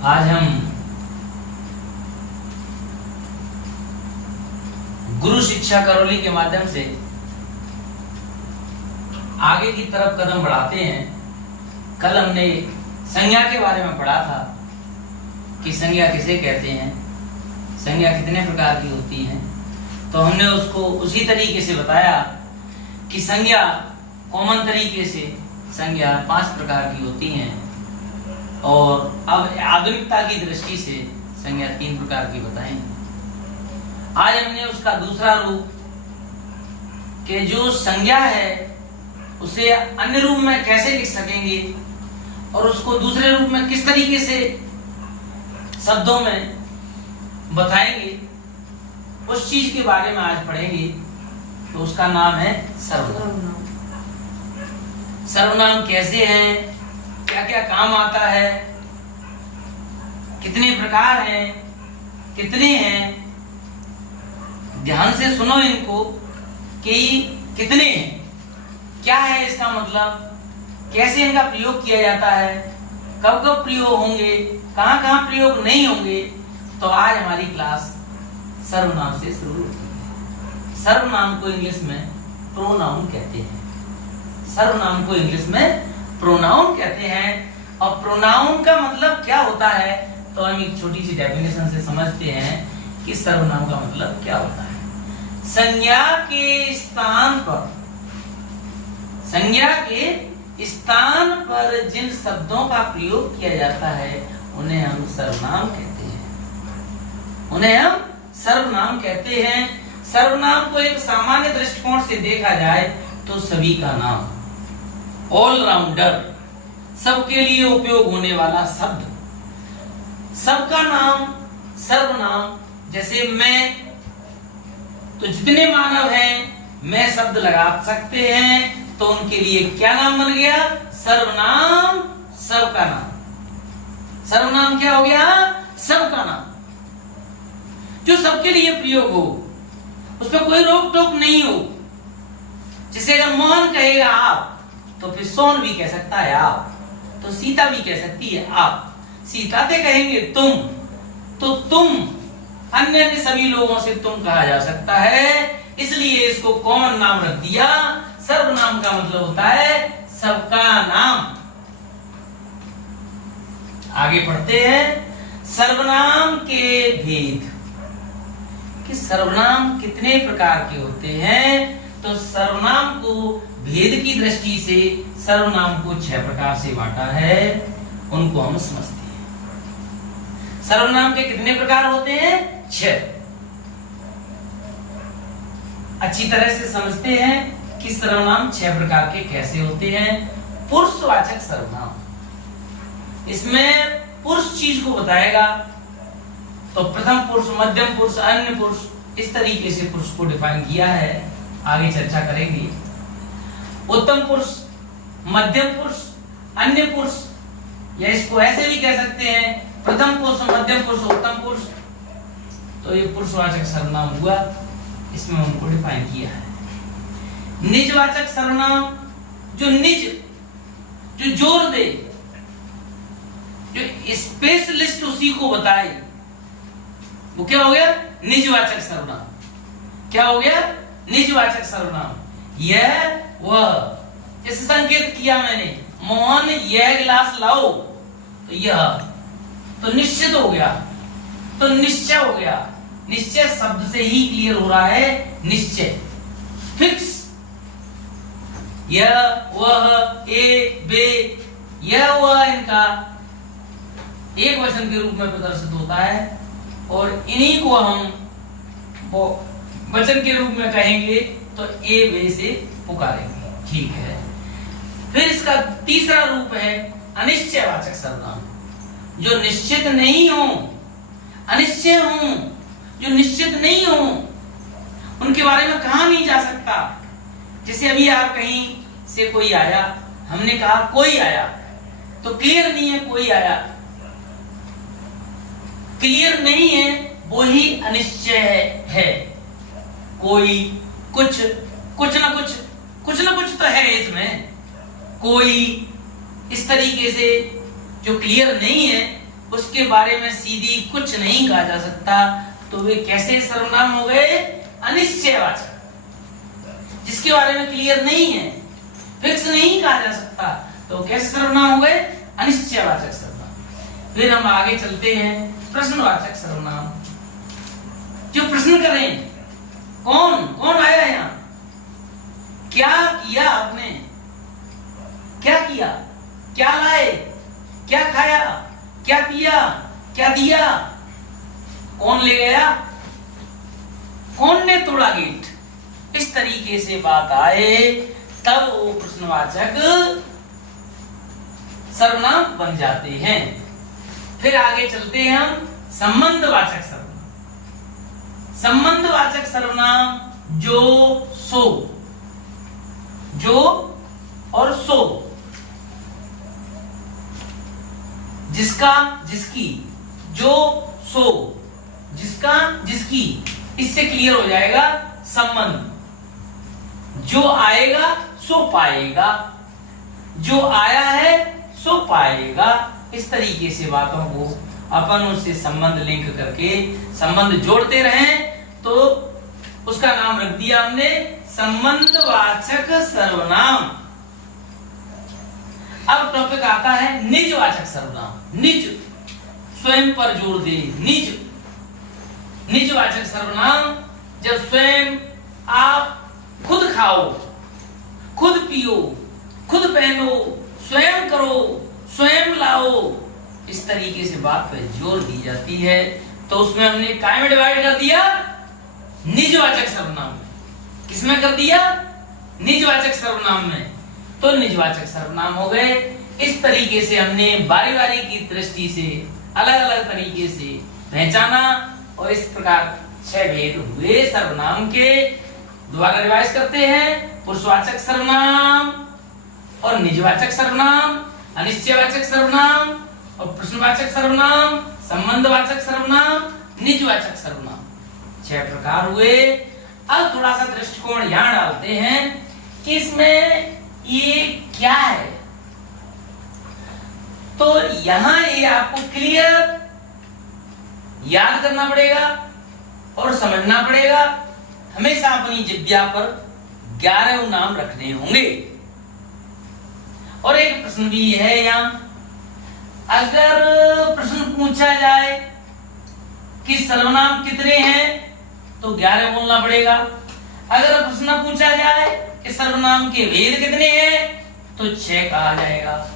आज हम गुरु शिक्षा करौली के माध्यम से आगे की तरफ कदम बढ़ाते हैं। कल हमने संज्ञा के बारे में पढ़ा था कि संज्ञा किसे कहते हैं, संज्ञा कितने प्रकार की होती है। तो हमने उसको उसी तरीके से बताया कि संज्ञा कॉमन तरीके से संज्ञा 5 प्रकार की होती हैं और अब आधुनिकता की दृष्टि से संज्ञा 3 प्रकार की बताएंगे। आज हमने उसका दूसरा रूप कि जो संज्ञा है उसे अन्य रूप में कैसे लिख सकेंगे और उसको दूसरे रूप में किस तरीके से शब्दों में बताएंगे, उस चीज के बारे में आज पढ़ेंगे। तो उसका नाम है सर्वनाम। सर्वनाम कैसे है, क्या क्या काम आता है, कितने प्रकार हैं, कितने हैं, ध्यान से सुनो इनको कि कितने हैं, क्या है इसका मतलब, कैसे इनका प्रयोग किया जाता है, कब कब प्रयोग होंगे, कहां कहां प्रयोग नहीं होंगे। तो आज हमारी क्लास सर्वनाम से शुरू होती है। सर्वनाम को इंग्लिश में प्रोनाउन कहते हैं। सर्वनाम को इंग्लिश में प्रोनाउन कहते हैं। और प्रोनाउन का मतलब क्या होता है, तो हम एक छोटी सी डेफिनेशन से समझते हैं कि सर्वनाम का मतलब क्या होता है। संज्ञा के स्थान पर, संज्ञा के स्थान पर जिन शब्दों का प्रयोग किया जाता है उन्हें हम सर्वनाम कहते हैं। उन्हें हम सर्वनाम कहते हैं। सर्वनाम को एक सामान्य दृष्टिकोण से देखा जाए तो सभी का नाम, ऑलराउंडर, सबके लिए उपयोग होने वाला शब्द, सबका नाम सर्वनाम। जैसे मैं, तो जितने मानव हैं मैं शब्द लगा सकते हैं तो उनके लिए क्या नाम बन गया, सर्वनाम, सबका नाम। सर्वनाम क्या हो गया, सबका नाम, जो सबके लिए प्रयोग हो, उस पर कोई रोक टोक नहीं हो। जैसे अगर मोहन कहेगा आप तो फिर सोन भी कह सकता है आप, तो सीता भी कह सकती है आप। सीता से कहेंगे तुम, तो तुम, अन्य सभी लोगों से तुम कहा जा सकता है, इसलिए इसको कॉमन नाम रख दिया। सर्वनाम का मतलब होता है सबका नाम। आगे पढ़ते हैं सर्वनाम के भेद, कि सर्वनाम कितने प्रकार के होते हैं। तो सर्वनाम को भेद की दृष्टि से सर्वनाम को 6 प्रकार से बांटा है, उनको हम समझते हैं। सर्वनाम के कितने प्रकार होते हैं, 6। अच्छी तरह से समझते हैं कि सर्वनाम 6 प्रकार के कैसे होते हैं। पुरुषवाचक सर्वनाम, इसमें पुरुष चीज को बताएगा। तो प्रथम पुरुष, मध्यम पुरुष, अन्य पुरुष, इस तरीके से पुरुष को डिफाइन किया है, आगे चर्चा करेंगे। उत्तम पुरुष, मध्यम पुरुष, अन्य पुरुष, या इसको ऐसे भी कह सकते हैं प्रथम पुरुष, मध्यम पुरुष, उत्तम पुरुष। तो ये पुरुषवाचक सर्वनाम हुआ, इसमें उनको डिफाइन किया है। निजवाचक सर्वनाम, जो निज, जो जोर दे, जो स्पेशलिस्ट उसी को बताए, वो क्या हो गया, निजवाचक सर्वनाम। क्या हो गया, निजवाचक सर्वनाम। यह वह, जैसे संकेत किया मैंने, मोहन यह गिलास लाओ, तो यह, तो निश्चित हो गया, तो निश्चय हो गया। निश्चय शब्द से ही क्लियर हो रहा है, निश्चय, फिक्स। यह, वह, ए, बे, यह वह इनका एक वचन के रूप में प्रदर्शित होता है और इन्हीं को हम वचन के रूप में कहेंगे तो ए, बे से पुकारेंगे। ठीक है। फिर इसका तीसरा रूप है अनिश्चयवाचक सर्वनाम, जो निश्चित नहीं हो, अनिश्चय हो, जो निश्चित नहीं हो, उनके बारे में कहा नहीं जा सकता। जैसे अभी आप कहीं से कोई आया, हमने कहा कोई आया, तो क्लियर नहीं है कोई आया, क्लियर नहीं है, वो ही अनिश्चय है। कोई, कुछ, कुछ ना कुछ तो है इसमें, कोई, इस तरीके से जो क्लियर नहीं है उसके बारे में सीधी कुछ नहीं कहा जा सकता, तो वे कैसे सर्वनाम हो गए? अनिश्चयवाचक। जिसके बारे में क्लियर नहीं है, फिक्स नहीं कहा जा सकता, तो कैसे सर्वनाम हो गए? अनिश्चयवाचक सर्वनाम। फिर हम आगे चलते हैं, प्रश्नवाचक सर्वनाम। जो प्रश्न करें, कौन कौन आया यहाँ, क्या किया आपने, क्या किया, क्या लाए, क्या खाया, क्या पिया, क्या दिया, कौन ले गया, कौन ने तोड़ा गेट, इस तरीके से बात आए तब वो प्रश्नवाचक सर्वनाम बन जाते हैं। फिर आगे चलते हैं हम संबंधवाचक सर्वनाम। संबंधवाचक सर्वनाम जो, सो, जो और सो, जिसका, जिसकी, जो, सो, जिसका, जिसकी, इससे क्लियर हो जाएगा संबंध। जो आएगा सो पाएगा, जो आया है सो पाएगा, इस तरीके से बातों को अपन उससे संबंध लिंक करके संबंध जोड़ते रहें, तो उसका नाम रख दिया हमने संबंधवाचक सर्वनाम। अब टॉपिक आता है निजवाचक सर्वनाम। निज, स्वयं पर जोर दे, निज। निजवाचक सर्वनाम जब स्वयं आप खुद खाओ, खुद पियो, खुद पहनो, स्वयं करो, स्वयं लाओ, इस तरीके से बात पर जोर दी जाती है, तो उसमें हमने काय में डिवाइड कर दिया? निजवाचक सर्वनाम में। किसमें कर दिया? निजवाचक सर्वनाम में। तो निजवाचक सर्वनाम हो गए। इस तरीके से हमने बारी बारी की दृष्टि से अलग अलग तरीके से पहचाना, और इस प्रकार 6 भेद हुए सर्वनाम के। दोबारा रिवाइज करते हैं। पुरुषवाचक सर्वनाम और निजवाचक सर्वनाम, अनिश्चयवाचक सर्वनाम और प्रश्नवाचक सर्वनाम, संबंधवाचक सर्वनाम, निजवाचक सर्वनाम, 6 प्रकार हुए। अब थोड़ा सा दृष्टिकोण यहां डालते हैं कि इसमें ये क्या है। तो यहां ये आपको क्लियर याद करना पड़ेगा और समझना पड़ेगा। हमेशा अपनी जिह्वा पर 11 नाम रखने होंगे। और एक प्रश्न भी है यहां, अगर प्रश्न पूछा जाए कि सर्वनाम कितने हैं, तो 11 बोलना पड़ेगा। अगर प्रश्न पूछा जाए कि सर्वनाम के भेद कितने हैं, तो 6 कहा जाएगा।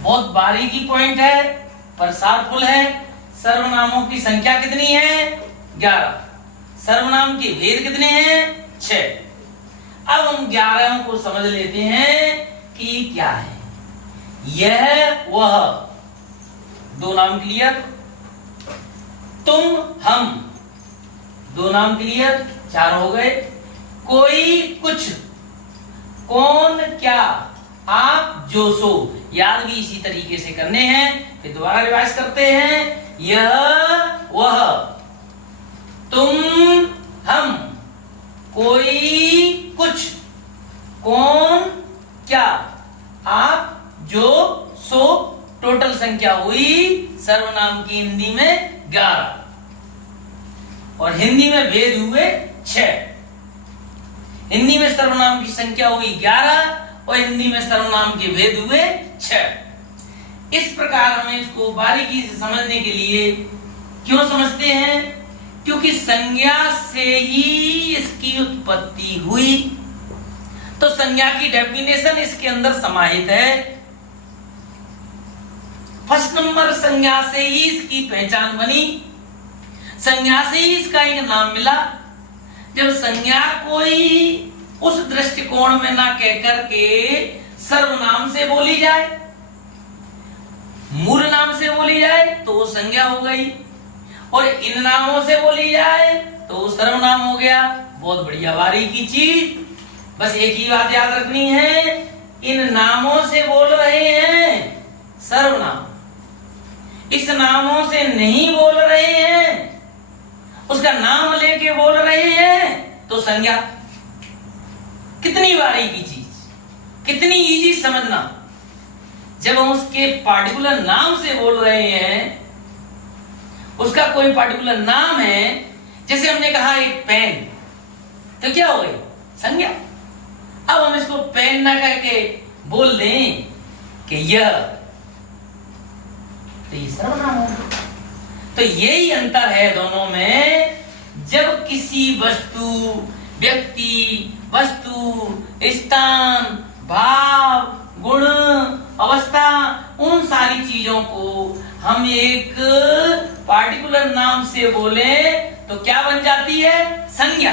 बहुत बारीकी पॉइंट है, पर सारफुल है। सर्वनामों की संख्या कितनी है? 11। सर्वनाम के भेद कितने हैं? 6। अब हम 11 को समझ लेते हैं कि क्या है। यह, वह, 2 नाम क्लियर। तुम, हम, 2 नाम क्लियर, 4 हो गए। कोई, कुछ, कौन, क्या, आप, जो, सो, याद भी इसी तरीके से करने हैं। फिर दोबारा रिवाइज करते हैं। यह, वह, तुम, हम, कोई, कुछ, कौन, क्या, आप, जो, सो, टोटल संख्या हुई सर्वनाम की हिंदी में 11 और हिंदी में भेद हुए 6। हिंदी में सर्वनाम की संख्या हुई 11 और हिंदी में सर्वनाम के भेद हुए 6। इस प्रकार हमें इसको बारीकी से समझने के लिए क्यों समझते हैं? क्योंकि संज्ञा से ही इसकी उत्पत्ति हुई, तो संज्ञा की डेफिनेशन इसके अंदर समाहित है। फर्स्ट नंबर संज्ञा से ही इसकी पहचान बनी, संज्ञा से ही इसका एक नाम मिला। जब संज्ञा कोई उस दृष्टिकोण में ना कहकर के सर्वनाम से बोली जाए, मूल नाम से बोली जाए, तो वो संज्ञा हो गई, और इन नामों से बोली जाए तो वो सर्वनाम हो गया। बहुत बढ़िया, बारीकी चीज। बस एक ही बात याद रखनी है, इन नामों से बोल रहे हैं सर्वनाम, इस नामों से नहीं बोल रहे हैं, उसका नाम लेके बोल रहे हैं तो संज्ञा। कितनी बारीकी चीज, कितनी इजी समझना। जब हम उसके पार्टिकुलर नाम से बोल रहे हैं, उसका कोई पार्टिकुलर नाम है, जैसे हमने कहा एक पेन, तो क्या हो गई? संज्ञा। अब हम इसको पेन ना करके बोल दें कि यह, तो ये सर्वनाम होगा। तो यही अंतर है दोनों में। जब किसी वस्तु, व्यक्ति, वस्तु, स्थान, भाव, गुण, अवस्था, उन सारी चीजों को हम एक पार्टिकुलर नाम से बोले तो क्या बन जाती है? संज्ञा।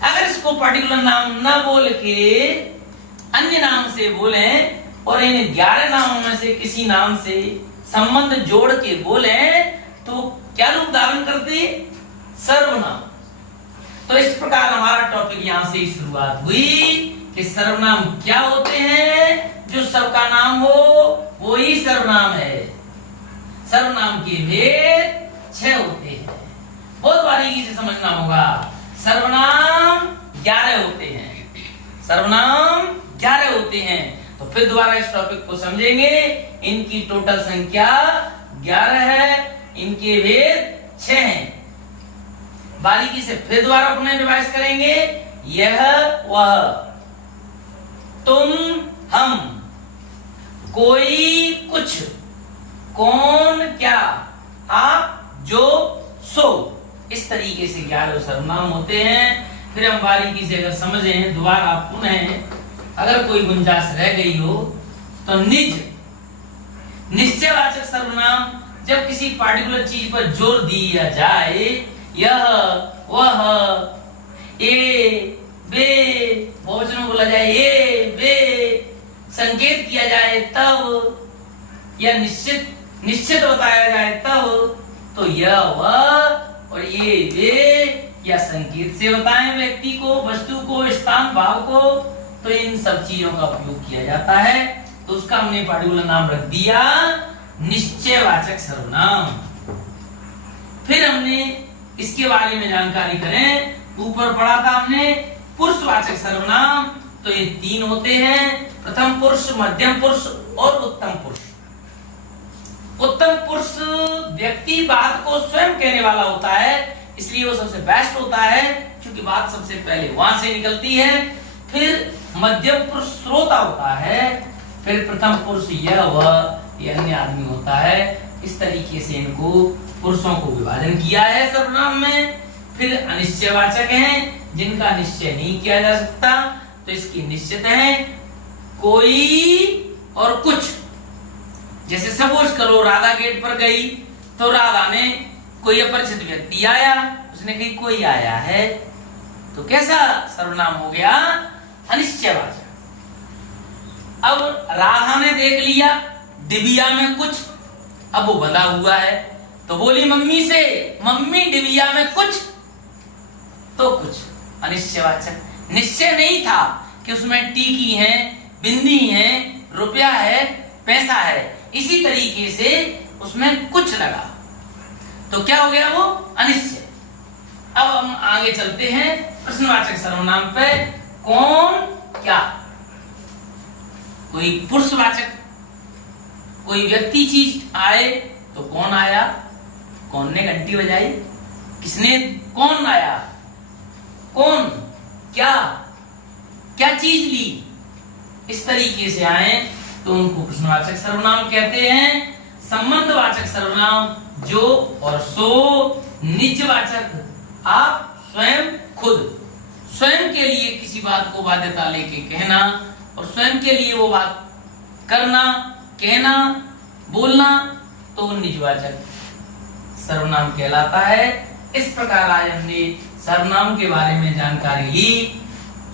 अगर इसको पार्टिकुलर नाम ना बोल के अन्य नाम से बोले और इन 11 नामों में से किसी नाम से संबंध जोड़ के बोले तो क्या रूप धारण करते? सर्वनाम। तो इस प्रकार हमारा टॉपिक यहां से शुरुआत हुई कि सर्वनाम क्या होते हैं। जो सबका नाम हो वो ही सर्वनाम है। सर्वनाम के भेद 6 होते हैं, बहुत बारीकी से समझना होगा। सर्वनाम 11 होते हैं, सर्वनाम 11 होते हैं। तो फिर दोबारा इस टॉपिक को समझेंगे। इनकी टोटल संख्या 11 है, इनके भेद 6 हैं। बारीकी से फिर दोबारा पुनः रिवाइज करेंगे। यह, वह, तुम, हम, कोई, कुछ, कौन, क्या, आप, जो, सो, इस तरीके से 11 सर्वनाम होते हैं। फिर हम बारीकी से अगर समझें दोबारा पुनः, अगर कोई गुंजाइश रह गई हो तो निज, निश्चयवाचक सर्वनाम जब किसी पार्टिकुलर चीज पर जोर दिया जाए, यह, वह, ए, बे, बहुवचन में बोला जाए ए, बे, संकेत किया जाए तब, या निश्चित बताया जाए तब, तो यह, वह और ये, वे, या संकेत से बताएं व्यक्ति को, वस्तु को, स्थान, भाव को, तो इन सब चीजों का उपयोग किया जाता है। तो उसका हमने पार्टिकुलर नाम रख दिया निश्चयवाचक सर्वनाम। फिर हमने इसके बारे में जानकारी करें, ऊपर पढ़ा था हमने पुरुषवाचक सर्वनाम। तो ये 3 होते हैं, प्रथम पुरुष, मध्यम पुरुष और उत्तम पुरुष। उत्तम पुरुष व्यक्ति बात को स्वयं कहने वाला होता है, इसलिए वो सबसे बेस्ट होता है, क्योंकि बात सबसे पहले वहां से निकलती है। फिर मध्यम पुरुष श्रोता होता है, फिर प्रथम पुरुष यह, वह, यह अन्य आदमी होता है। इस तरीके से इनको पुरुषों को विभाजन किया है सर्वनाम में। फिर अनिश्चयवाचक हैं, जिनका निश्चय नहीं किया जा सकता, तो इसकी निश्चित है कोई और कुछ। जैसे सपोज करो राधा गेट पर गई, तो राधा ने, कोई अपरिचित व्यक्ति आया, उसने कही कोई आया है, तो कैसा सर्वनाम हो गया? अनिश्चयवाचक। अब राधा ने देख लिया डिबिया में कुछ, अब वो बंधा हुआ है, तो बोली मम्मी से, मम्मी डिबिया में कुछ, तो कुछ, अनिश्चयवाचक। निश्चय नहीं था कि उसमें टीकी है, बिंदी है, रुपया है, पैसा है, इसी तरीके से उसमें कुछ लगा, तो क्या हो गया? वो अनिश्चय। अब हम आगे चलते हैं प्रश्नवाचक सर्वनाम पे। कौन, क्या। कोई पुरुषवाचक, कोई व्यक्ति चीज आए तो कौन आया, कौन ने घंटी बजाई, किसने, कौन आया, कौन, क्या, क्या चीज ली, इस तरीके से आए तो उनको प्रश्नवाचक सर्वनाम कहते हैं। संबंधवाचक सर्वनाम जो और सो। निजवाचक आप, स्वयं, खुद। स्वयं के लिए किसी बात को बाध्यता लेके कहना और स्वयं के लिए वो बात करना, कहना, बोलना, तो निजवाचक सर्वनाम कहलाता है। इस प्रकार आज हमने सर्वनाम के बारे में जानकारी ली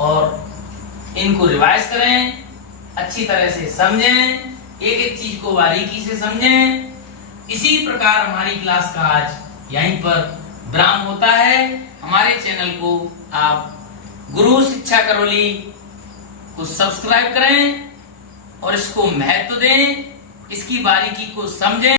और इनको रिवाइज करें, अच्छी तरह से समझें, एक एक चीज को बारीकी से समझें। इसी प्रकार हमारी क्लास का आज यहीं पर विराम होता है। हमारे चैनल को आप गुरु शिक्षा करौली को सब्सक्राइब करें और इसको महत्व दें, इसकी बारीकी को समझें।